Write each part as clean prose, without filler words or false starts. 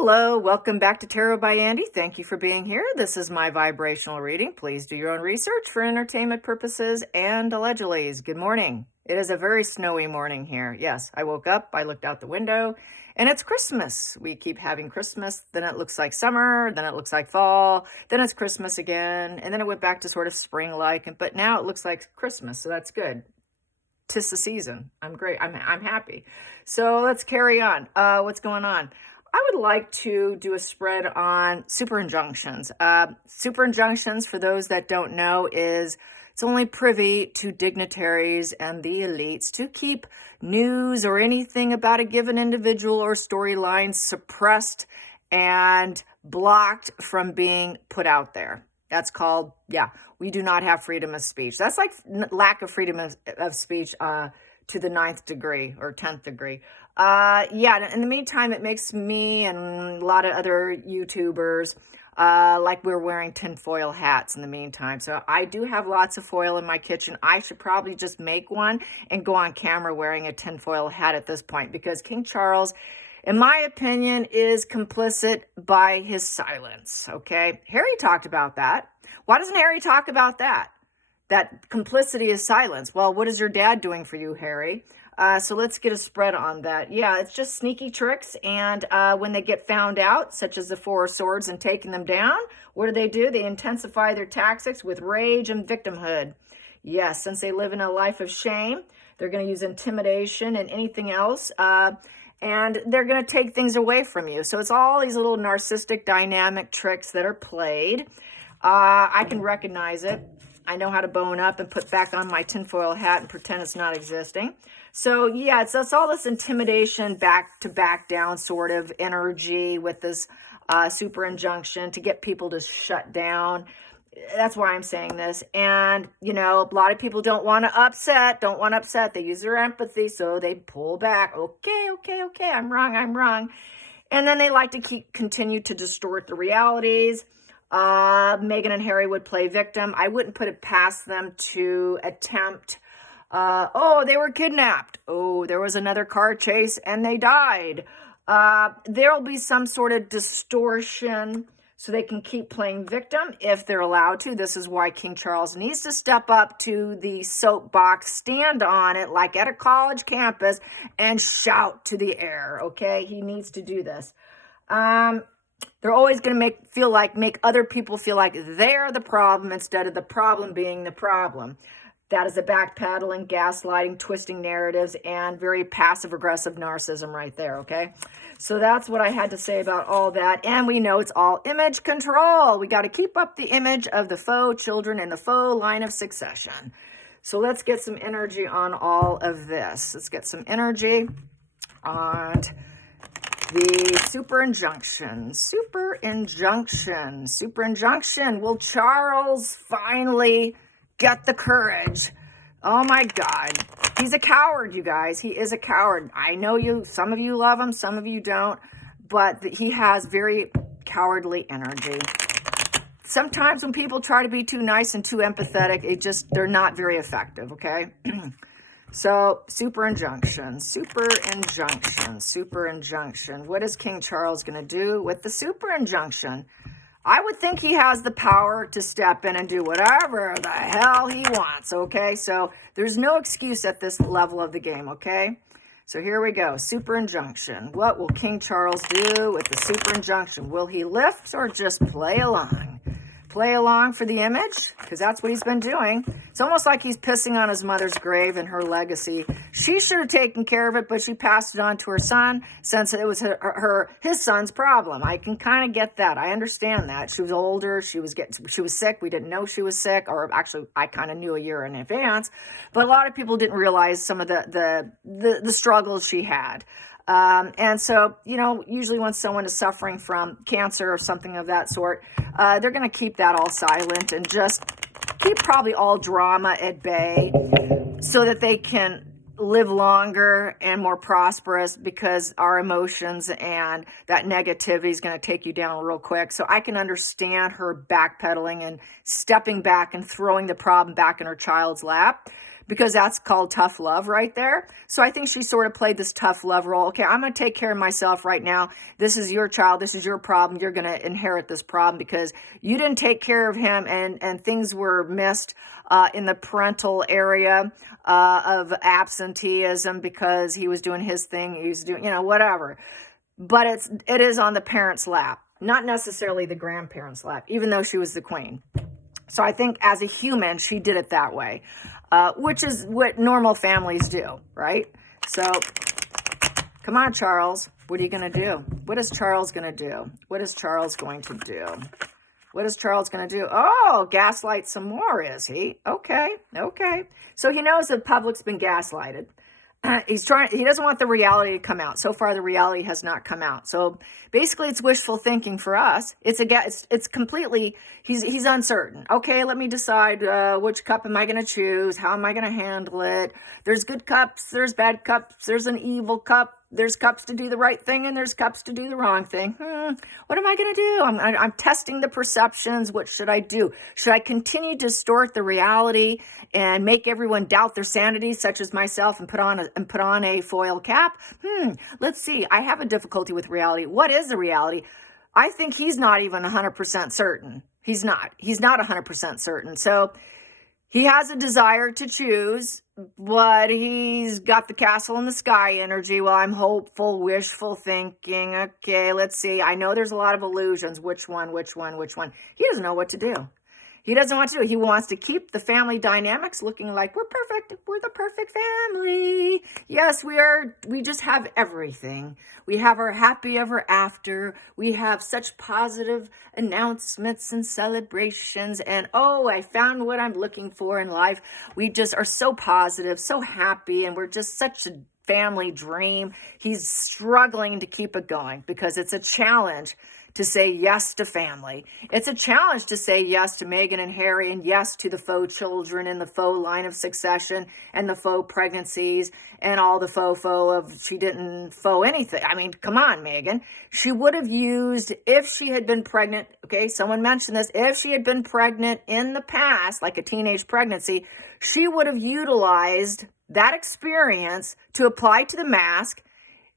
Hello, welcome back to Tarot by Andy. Thank you for being here. This is my vibrational reading. Please do your own research for entertainment purposes and allegedly. Good morning. It is a very snowy morning here. Yes, I woke up, I looked out the window, and it's Christmas. We keep having Christmas, then it looks like summer, then it looks like fall, then it's Christmas again, and then it went back to sort of spring-like, but now it looks like Christmas, so that's good. 'Tis the season. I'm great. I'm happy. So let's carry on. What's going on? I would like to do a spread on super injunctions. Super injunctions, for those that don't know, is it's only privy to dignitaries and the elites to keep news or anything about a given individual or storyline suppressed and blocked from being put out there. That's called, we do not have freedom of speech. That's like lack of freedom of speech to the 9th degree or 10th degree. In the meantime, it makes me and a lot of other YouTubers like we're wearing tinfoil hats in the meantime. So I do have lots of foil in my kitchen. I should probably just make one and go on camera wearing a tinfoil hat at this point, because King Charles, in my opinion, is complicit by his silence, okay? Harry talked about that. Why doesn't Harry talk about that? That complicity is silence. Well, what is your dad doing for you, Harry? So let's get a spread on that. Yeah, it's just sneaky tricks. And when they get found out, such as the Four of Swords and taking them down, what do? They intensify their tactics with rage and victimhood. Yes, since they live in a life of shame, they're going to use intimidation and anything else. And they're going to take things away from you. So it's all these little narcissistic dynamic tricks that are played. I can recognize it. I know how to bone up and put back on my tinfoil hat and pretend it's not existing. So yeah, it's all this intimidation, back to back down sort of energy with this super injunction to get people to shut down. That's why I'm saying this. And, a lot of people don't want to upset. They use their empathy, so they pull back. Okay, I'm wrong. And then they like to continue to distort the realities. Meghan and Harry would play victim. I wouldn't put it past them to attempt, they were kidnapped. Oh, there was another car chase and they died. There'll be some sort of distortion so they can keep playing victim if they're allowed to. This is why King Charles needs to step up to the soapbox, stand on it like at a college campus and shout to the air, okay? He needs to do this. They're always going to make other people feel like they're the problem instead of the problem being the problem. That is a backpedaling, gaslighting, twisting narratives, and very passive-aggressive narcissism right there, okay? So that's what I had to say about all that. And we know it's all image control. We got to keep up the image of the faux children and the faux line of succession. So let's get some energy on all of this. Let's get some energy on the super injunction. Will Charles finally get the courage? Oh my God. He's a coward, you guys. He is a coward. I know some of you love him, some of you don't, but he has very cowardly energy. Sometimes when people try to be too nice and too empathetic, they're not very effective, okay? So, super injunction. What is King Charles going to do with the super injunction? I would think he has the power to step in and do whatever the hell he wants, okay? So, there's no excuse at this level of the game, okay? So, here we go. Super injunction. What will King Charles do with the super injunction? Will he lift or just play along? Play along for the image, because that's what he's been doing. It's almost like he's pissing on his mother's grave and her legacy. She should have taken care of it, but she passed it on to her son since it was his son's problem. I can kind of get that. I understand that. She was older. She was sick. We didn't know she was sick, or actually, I kind of knew a year in advance. But a lot of people didn't realize some of the struggles she had. And so, usually when someone is suffering from cancer or something of that sort, they're going to keep that all silent and just keep probably all drama at bay so that they can live longer and more prosperous, because our emotions and that negativity is going to take you down real quick. So I can understand her backpedaling and stepping back and throwing the problem back in her child's lap, because that's called tough love right there. So I think she sort of played this tough love role. Okay, I'm going to take care of myself right now. This is your child. This is your problem. You're going to inherit this problem because you didn't take care of him, and things were missed in the parental area of absenteeism because he was doing his thing. He was doing, whatever. But it is on the parent's lap, not necessarily the grandparent's lap, even though she was the queen. So I think as a human, she did it that way, which is what normal families do, right? So come on, Charles. What are you going to do? What is Charles going to do? What is Charles going to do? What is Charles going to do? Oh, gaslight some more, is he? Okay. So he knows the public's been gaslighted. He doesn't want the reality to come out. So far, the reality has not come out. So basically, it's wishful thinking for us. It's completely, he's uncertain. Okay, let me decide which cup am I going to choose? How am I going to handle it? There's good cups, there's bad cups, there's an evil cup. There's cups to do the right thing and there's cups to do the wrong thing. What am I going to do? I'm testing the perceptions. What should I do? Should I continue to distort the reality and make everyone doubt their sanity, such as myself, and put on a foil cap? Let's see. I have a difficulty with reality. What is the reality? I think he's not even 100% certain. He's not 100% certain. So he has a desire to choose, but he's got the castle in the sky energy. Well, I'm hopeful, wishful thinking. Okay, let's see. I know there's a lot of illusions. Which one? He doesn't know what to do. He doesn't want to do it. He wants to keep the family dynamics looking like we're perfect. We're the perfect family. Yes, we are. We just have everything. We have our happy ever after. We have such positive announcements and celebrations. And I found what I'm looking for in life. We just are so positive, so happy, and we're just such a family dream. He's struggling to keep it going because it's a challenge to say yes to family. It's a challenge to say yes to Meghan and Harry and yes to the faux children and the faux line of succession and the faux pregnancies and all the faux of she didn't faux anything. I mean, come on, Meghan. She would have used, if she had been pregnant, okay, someone mentioned this, if she had been pregnant in the past, like a teenage pregnancy, she would have utilized that experience to apply to the mask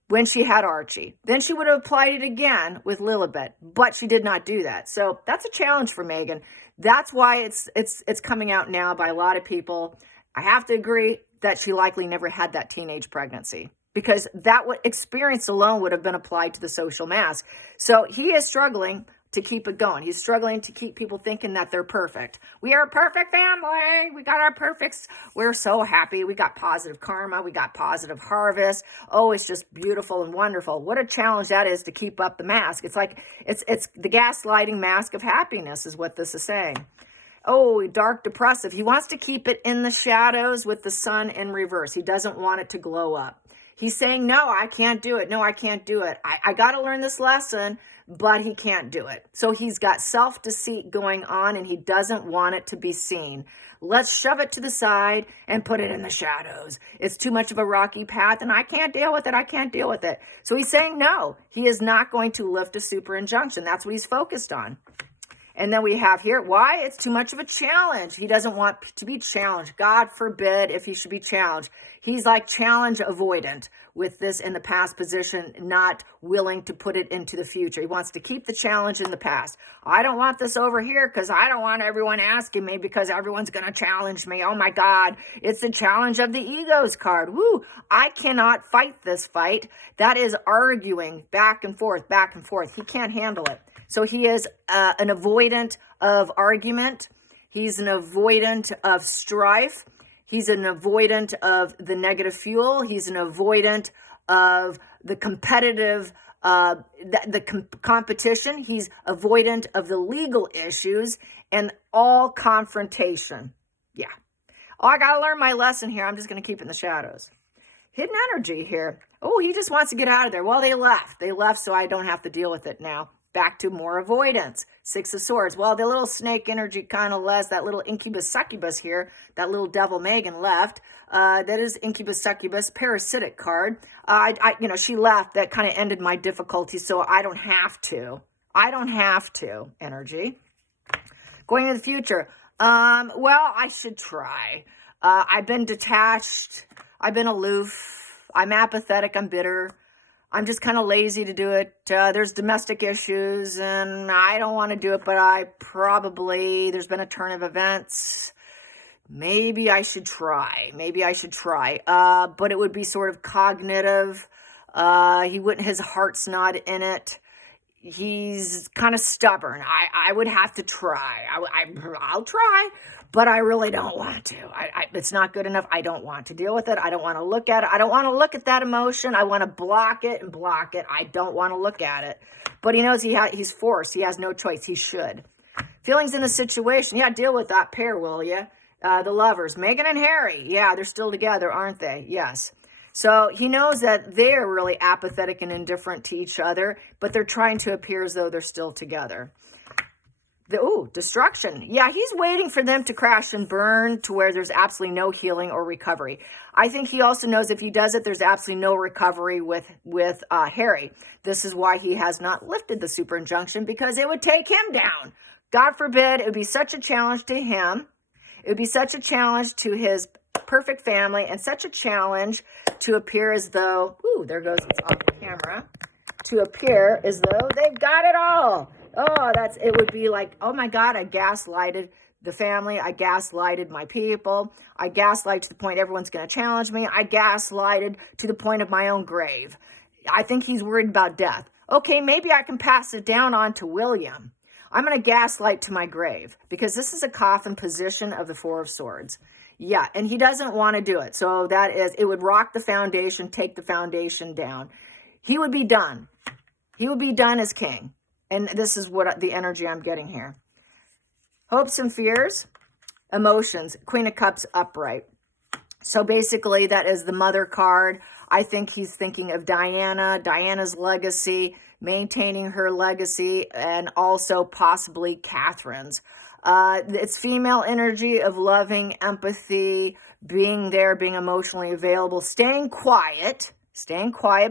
when she had Archie. Then she would have applied it again with Lilibet, but she did not do that. So that's a challenge for Meghan. That's why it's coming out now by a lot of people. I have to agree that she likely never had that teenage pregnancy because that experience alone would have been applied to the social mask. So he is struggling to keep it going. He's struggling to keep people thinking that they're perfect. We are a perfect family. We got our perfects. We're so happy. We got positive karma. We got positive harvest. Oh, it's just beautiful and wonderful. What a challenge that is to keep up the mask. It's like, it's the gaslighting mask of happiness is what this is saying. Oh, dark depressive. He wants to keep it in the shadows with the sun in reverse. He doesn't want it to glow up. He's saying, no, I can't do it. No, I can't do it. I got to learn this lesson, but he can't do it. So he's got self-deceit going on and he doesn't want it to be seen. Let's shove it to the side and put it in the shadows. It's too much of a rocky path and I can't deal with it. I can't deal with it. So he's saying no, he is not going to lift a super injunction. That's what he's focused on. And then we have here, why? It's too much of a challenge. He doesn't want to be challenged. God forbid if he should be challenged. He's like challenge avoidant with this in the past position, not willing to put it into the future. He wants to keep the challenge in the past. I don't want this over here because I don't want everyone asking me because everyone's going to challenge me. Oh my God, it's the challenge of the egos card. Woo, I cannot fight this fight. That is arguing back and forth, back and forth. He can't handle it. So he is an avoidant of argument. He's an avoidant of strife. He's an avoidant of the negative fuel. He's an avoidant of the competitive, competition. He's avoidant of the legal issues and all confrontation. Yeah. Oh, I got to learn my lesson here. I'm just going to keep it in the shadows. Hidden energy here. Oh, he just wants to get out of there. Well, they left. They left so I don't have to deal with it now. Back to more avoidance. Six of Swords. Well, the little snake energy kind of left. That little incubus succubus here. That little devil Meghan left. That is incubus succubus parasitic card. She left. That kind of ended my difficulty. So I don't have to. Energy. Going to the future. Well, I should try. I've been detached. I've been aloof. I'm apathetic. I'm bitter. I'm just kind of lazy to do it. There's domestic issues and I don't want to do it, but there's been a turn of events. Maybe I should try. But it would be sort of cognitive. His heart's not in it. He's kind of stubborn. I would have to try. I'll try, but I really don't want to. It's not good enough. I don't want to deal with it. I don't want to look at it. I don't want to look at that emotion. I want to block it. I don't want to look at it. But he knows he's forced. He has no choice. He should. Feelings in the situation. Yeah, deal with that pair, will you? The lovers, Meghan and Harry. Yeah, they're still together, aren't they? Yes. So he knows that they're really apathetic and indifferent to each other, but they're trying to appear as though they're still together. Destruction. Yeah, he's waiting for them to crash and burn to where there's absolutely no healing or recovery. I think he also knows if he does it, there's absolutely no recovery with Harry. This is why he has not lifted the super injunction, because it would take him down. God forbid, it would be such a challenge to him. It would be such a challenge to his perfect family and such a challenge to appear as though, there goes, it's off camera, to appear as though they've got it all. It would be like, oh my God, I gaslighted the family. I gaslighted my people. I gaslighted to the point everyone's going to challenge me. I gaslighted to the point of my own grave. I think he's worried about death. Okay, maybe I can pass it down on to William. I'm going to gaslight to my grave, because this is a coffin position of the Four of Swords. Yeah, and he doesn't want to do it. So it would rock the foundation, take the foundation down. He would be done. He would be done as king. And this is what the energy I'm getting here. Hopes and fears, emotions, Queen of Cups upright. So basically that is the mother card. I think he's thinking of Diana's legacy, maintaining her legacy, and also possibly Catherine's. It's female energy of loving, empathy, being there, being emotionally available, staying quiet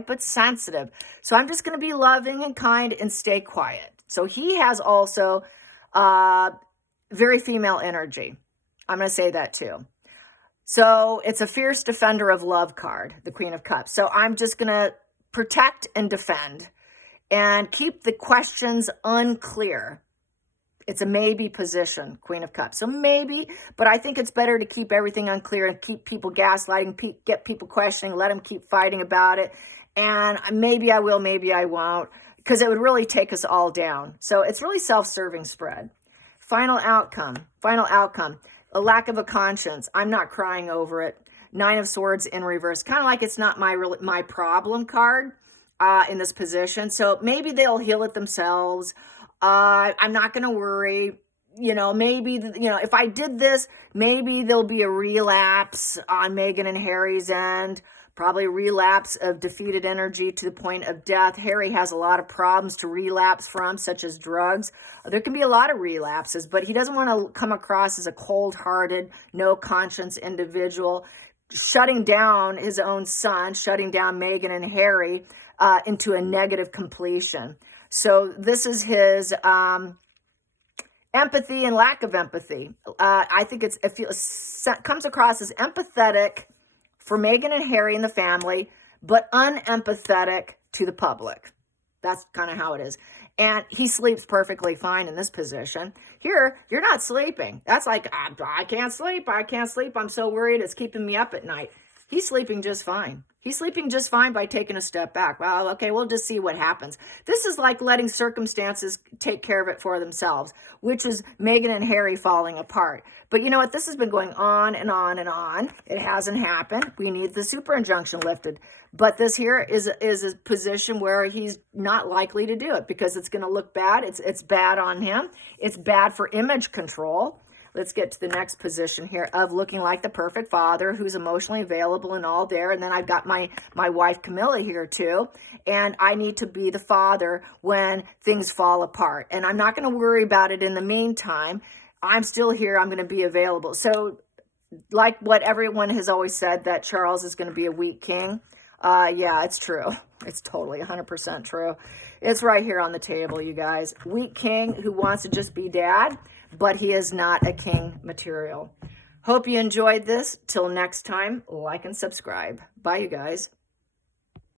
but sensitive. So I'm just going to be loving and kind and stay quiet. So he has also very female energy. I'm going to say that too. So it's a fierce defender of love card, the Queen of Cups. So I'm just going to protect and defend and keep the questions unclear. It's a maybe position, Queen of Cups. So maybe, but I think it's better to keep everything unclear and keep people gaslighting, get people questioning, let them keep fighting about it. And maybe I will, maybe I won't, because it would really take us all down. So it's really self-serving spread. Final outcome, a lack of a conscience. I'm not crying over it. Nine of Swords in reverse, kind of like it's not my problem card in this position. So maybe they'll heal it themselves. I'm not going to worry. Maybe, if I did this, maybe there'll be a relapse on Meghan and Harry's end. Probably a relapse of defeated energy to the point of death. Harry has a lot of problems to relapse from, such as drugs. There can be a lot of relapses, but he doesn't want to come across as a cold-hearted, no conscience individual, shutting down his own son, shutting down Meghan and Harry into a negative completion. So this is his empathy and lack of empathy. I think it comes across as empathetic for Meghan and Harry and the family, but unempathetic to the public. That's kind of how it is. And he sleeps perfectly fine in this position. Here, you're not sleeping. That's like, I can't sleep. I'm so worried. It's keeping me up at night. He's sleeping just fine. He's sleeping just fine by taking a step back. Well, okay, we'll just see what happens. This is like letting circumstances take care of it for themselves, which is Meghan and Harry falling apart. But you know what? This has been going on and on and on. It hasn't happened. We need the super injunction lifted. But this here is a position where he's not likely to do it because it's going to look bad. It's bad on him. It's bad for image control. Let's get to the next position here of looking like the perfect father who's emotionally available and all there. And then I've got my wife Camilla here too. And I need to be the father when things fall apart. And I'm not going to worry about it in the meantime. I'm still here. I'm going to be available. So like what everyone has always said, that Charles is going to be a weak king. Yeah, it's true. It's totally 100% true. It's right here on the table, you guys. Weak king who wants to just be dad, but he is not a king material. Hope you enjoyed this. Till next time, like and subscribe. Bye, you guys.